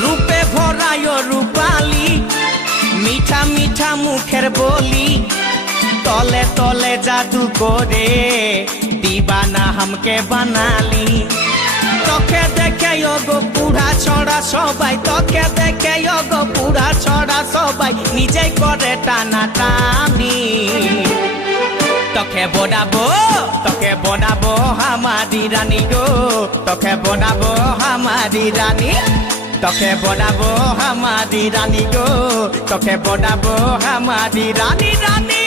রূপে ভরায় রূপালি মিঠা মিঠা মুখের বলি তলে তলে জাদু করে দিবানা হামকে বানালি তোকে দেখে গো পুরা ছড়া সবাই তোকে দেখে গো পুরা ছড়া সবাই নিজেই করে টানা টানি তোকে বনাবো হামারি রানী গো তোকে বনাবো হামারি রানী তোকে বনাবো হামারি রানী গো তোকে বনাবো হামারি রানী রানী